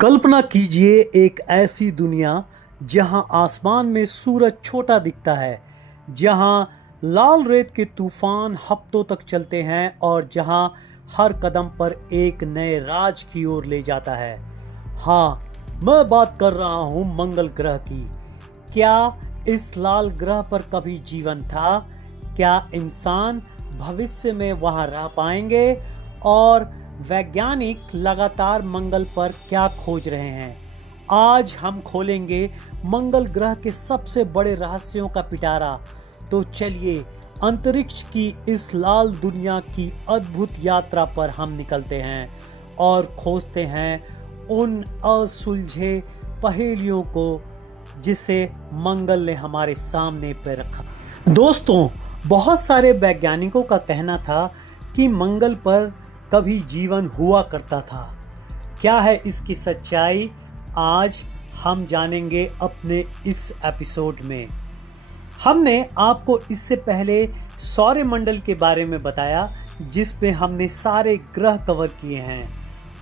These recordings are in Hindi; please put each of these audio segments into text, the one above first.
कल्पना कीजिए एक ऐसी दुनिया जहां आसमान में सूरज छोटा दिखता है, जहां लाल रेत के तूफान हफ्तों तक चलते हैं और जहां हर कदम पर एक नए राज की ओर ले जाता है। हाँ, मैं बात कर रहा हूं मंगल ग्रह की। क्या इस लाल ग्रह पर कभी जीवन था? क्या इंसान भविष्य में वहां रह पाएंगे? और वैज्ञानिक लगातार मंगल पर क्या खोज रहे हैं? आज हम खोलेंगे मंगल ग्रह के सबसे बड़े रहस्यों का पिटारा। तो चलिए अंतरिक्ष की इस लाल दुनिया की अद्भुत यात्रा पर हम निकलते हैं और खोजते हैं उन असुलझे पहेलियों को जिसे मंगल ने हमारे सामने पे रखा। दोस्तों, बहुत सारे वैज्ञानिकों का कहना था कि मंगल पर कभी जीवन हुआ करता था। क्या है इसकी सच्चाई? आज हम जानेंगे अपने इस एपिसोड में। हमने आपको इससे पहले सौरमंडल के बारे में बताया, जिस पे हमने सारे ग्रह कवर किए हैं।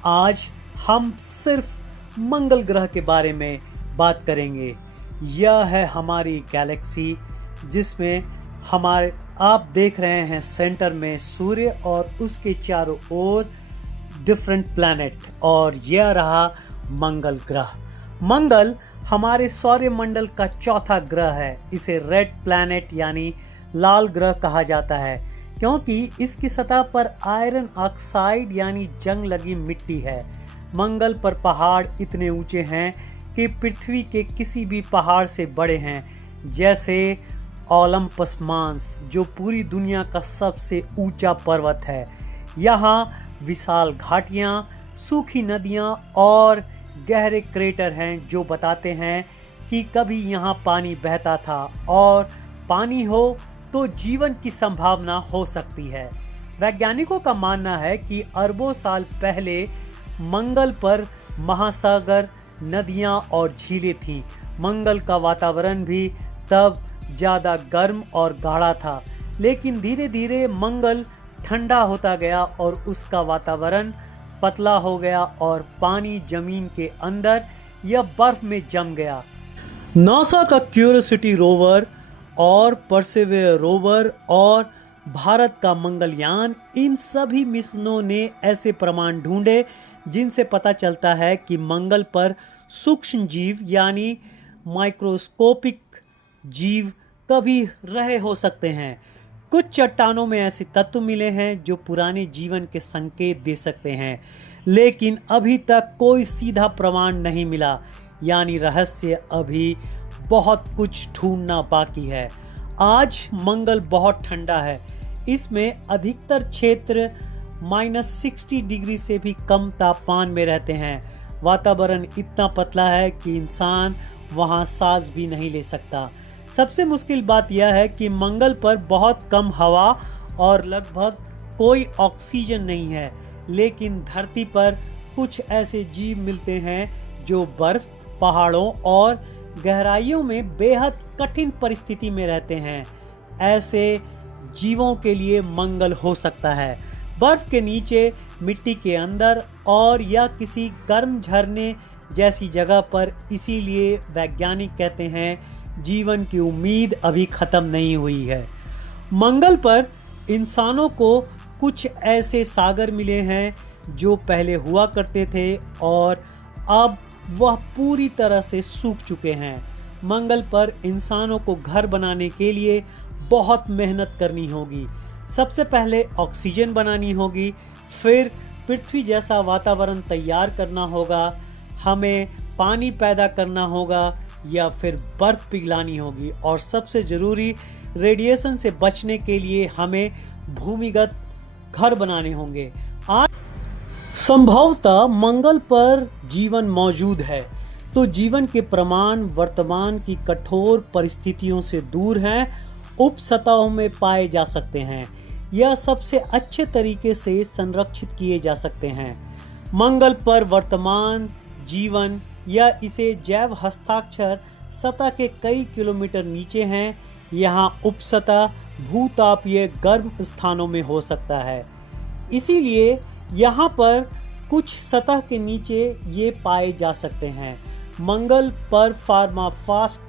आज हम सिर्फ मंगल ग्रह के बारे में बात करेंगे। यह है हमारी गैलेक्सी, जिसमें हमारे आप देख रहे हैं सेंटर में सूर्य और उसके चारों ओर डिफरेंट प्लैनेट, और यह रहा मंगल ग्रह। मंगल हमारे सौरमंडल का चौथा ग्रह है। इसे रेड प्लैनेट यानी लाल ग्रह कहा जाता है, क्योंकि इसकी सतह पर आयरन ऑक्साइड यानी जंग लगी मिट्टी है। मंगल पर पहाड़ इतने ऊंचे हैं कि पृथ्वी के किसी भी पहाड़ से बड़े हैं, जैसे ओलंपस मांस, जो पूरी दुनिया का सबसे ऊंचा पर्वत है। यहाँ विशाल घाटियाँ, सूखी नदियाँ और गहरे क्रेटर हैं, जो बताते हैं कि कभी यहाँ पानी बहता था, और पानी हो तो जीवन की संभावना हो सकती है। वैज्ञानिकों का मानना है कि अरबों साल पहले मंगल पर महासागर, नदियाँ और झीलें थीं। मंगल का वातावरण भी तब ज़्यादा गर्म और गाढ़ा था, लेकिन धीरे धीरे मंगल ठंडा होता गया और उसका वातावरण पतला हो गया और पानी जमीन के अंदर या बर्फ में जम गया। नासा का क्यूरियोसिटी रोवर और परसेवेयर रोवर और भारत का मंगलयान, इन सभी मिशनों ने ऐसे प्रमाण ढूंढे जिनसे पता चलता है कि मंगल पर सूक्ष्म जीव यानी माइक्रोस्कोपिक जीव कभी रहे हो सकते हैं। कुछ चट्टानों में ऐसे तत्व मिले हैं जो पुराने जीवन के संकेत दे सकते हैं, लेकिन अभी तक कोई सीधा प्रमाण नहीं मिला, यानी रहस्य अभी बहुत कुछ ढूंढना बाकी है। आज मंगल बहुत ठंडा है। इसमें अधिकतर क्षेत्र -60 डिग्री से भी कम तापमान में रहते हैं। वातावरण इतना पतला है कि इंसान वहां सांस भी नहीं ले सकता। सबसे मुश्किल बात यह है कि मंगल पर बहुत कम हवा और लगभग कोई ऑक्सीजन नहीं है, लेकिन धरती पर कुछ ऐसे जीव मिलते हैं जो बर्फ, पहाड़ों और गहराइयों में बेहद कठिन परिस्थिति में रहते हैं। ऐसे जीवों के लिए मंगल हो सकता है बर्फ के नीचे, मिट्टी के अंदर, और या किसी गर्म झरने जैसी जगह पर। इसीलिए वैज्ञानिक कहते हैं जीवन की उम्मीद अभी खत्म नहीं हुई है। मंगल पर इंसानों को कुछ ऐसे सागर मिले हैं जो पहले हुआ करते थे और अब वह पूरी तरह से सूख चुके हैं। मंगल पर इंसानों को घर बनाने के लिए बहुत मेहनत करनी होगी। सबसे पहले ऑक्सीजन बनानी होगी, फिर पृथ्वी जैसा वातावरण तैयार करना होगा, हमें पानी पैदा करना होगा या फिर बर्फ पिघलानी होगी, और सबसे ज़रूरी रेडिएशन से बचने के लिए हमें भूमिगत घर बनाने होंगे। आज संभवतः मंगल पर जीवन मौजूद है, तो जीवन के प्रमाण वर्तमान की कठोर परिस्थितियों से दूर हैं, उप सतहों में पाए जा सकते हैं। यह सबसे अच्छे तरीके से संरक्षित किए जा सकते हैं। मंगल पर वर्तमान जीवन या इसे जैव हस्ताक्षर सतह के कई किलोमीटर नीचे हैं। यहाँ उपसतह भूतापीय गर्म स्थानों में हो सकता है, इसीलिए यहाँ पर कुछ सतह के नीचे ये पाए जा सकते हैं। मंगल पर परमाफ्रॉस्ट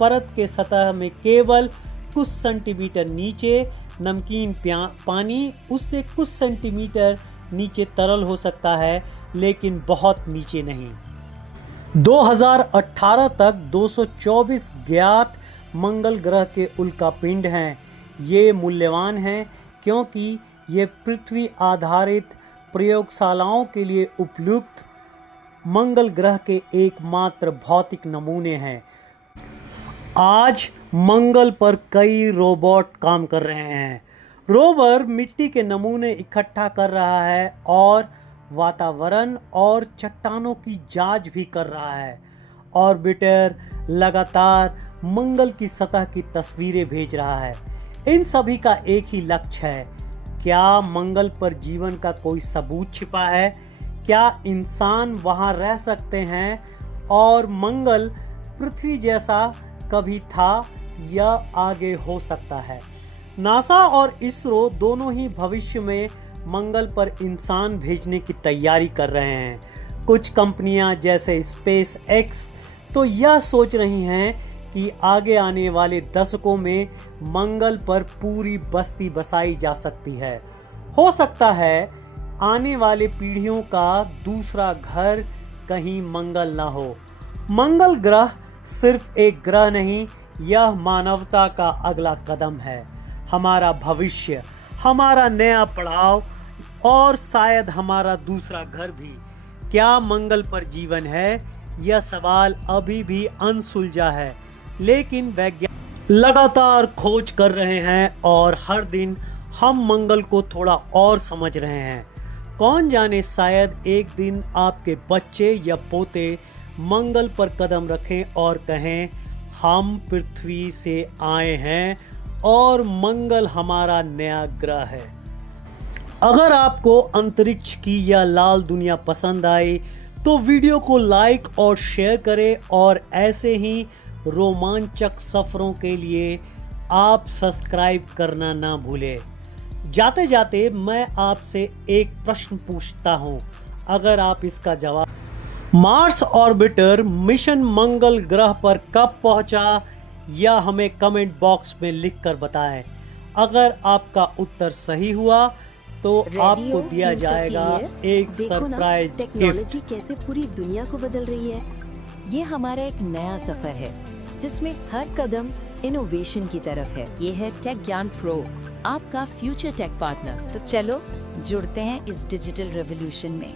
परत के सतह में केवल कुछ सेंटीमीटर नीचे नमकीन पानी उससे कुछ सेंटीमीटर नीचे तरल हो सकता है, लेकिन बहुत नीचे नहीं। 2018 तक 224 ज्ञात मंगल ग्रह के उल्कापिंड हैं। ये मूल्यवान हैं क्योंकि ये पृथ्वी आधारित प्रयोगशालाओं के लिए उपयुक्त मंगल ग्रह के एकमात्र भौतिक नमूने हैं। आज मंगल पर कई रोबोट काम कर रहे हैं। रोवर मिट्टी के नमूने इकट्ठा कर रहा है और वातावरण और चट्टानों की जांच भी कर रहा है। ऑर्बिटर लगातार मंगल की सतह की तस्वीरें भेज रहा है। इन सभी का एक ही लक्ष्य है, क्या मंगल पर जीवन का कोई सबूत छिपा है? क्या इंसान वहां रह सकते हैं और मंगल पृथ्वी जैसा कभी था या आगे हो सकता है? नासा और इसरो दोनों ही भविष्य में मंगल पर इंसान भेजने की तैयारी कर रहे हैं। कुछ कंपनियां जैसे स्पेस एक्स तो यह सोच रही हैं कि आगे आने वाले दशकों में मंगल पर पूरी बस्ती बसाई जा सकती है। हो सकता है आने वाले पीढ़ियों का दूसरा घर कहीं मंगल ना हो। मंगल ग्रह सिर्फ एक ग्रह नहीं, यह मानवता का अगला कदम है, हमारा भविष्य, हमारा नया पड़ाव और शायद हमारा दूसरा घर भी। क्या मंगल पर जीवन है? यह सवाल अभी भी अनसुलझा है, लेकिन वैज्ञानिक लगातार खोज कर रहे हैं और हर दिन हम मंगल को थोड़ा और समझ रहे हैं। कौन जाने, शायद एक दिन आपके बच्चे या पोते मंगल पर कदम रखें और कहें, हम पृथ्वी से आए हैं और मंगल हमारा नया ग्रह है। अगर आपको अंतरिक्ष की यह लाल दुनिया पसंद आई तो वीडियो को लाइक और शेयर करें और ऐसे ही रोमांचक सफरों के लिए आप सब्सक्राइब करना ना भूलें। जाते जाते मैं आपसे एक प्रश्न पूछता हूं, अगर आप इसका जवाब मार्स ऑर्बिटर मिशन मंगल ग्रह पर कब पहुंचा, या हमें कमेंट बॉक्स में लिखकर बताएं। अगर आपका उत्तर सही हुआ तो आपको दिया जाएगा एक सरप्राइज गिफ्ट। टेक्नोलॉजी कैसे पूरी दुनिया को बदल रही है। ये हमारा एक नया सफर है जिसमें हर कदम इनोवेशन की तरफ है। ये है टेक ज्ञान प्रो, आपका फ्यूचर टेक पार्टनर। तो चलो जुड़ते हैं इस डिजिटल रेवोल्यूशन में।